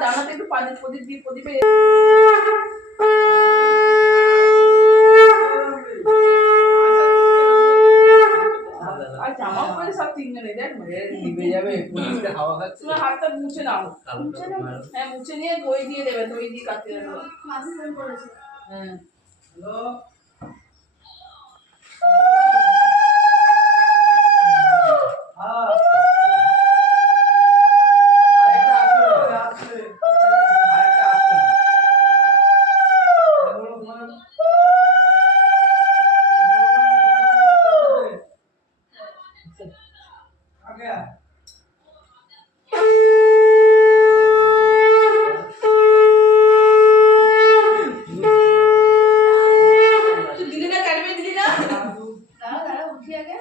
জানাতে একটু পানি প্রদীপ দিয়ে প্রদীপে আর জামা পরে সব তিনজনে দেখ নিভে যাবে পুলিশটা হাওয়া খাচ্ছে না হাতটা মুছে নাও হ্যাঁ মুছে নিয়ে দই দিয়ে দেবে দই দিয়ে কাটতে দেবে হ্যাঁ হ্যালো दिली ना कैडबरी दिली ना दादा दादा उठी आगे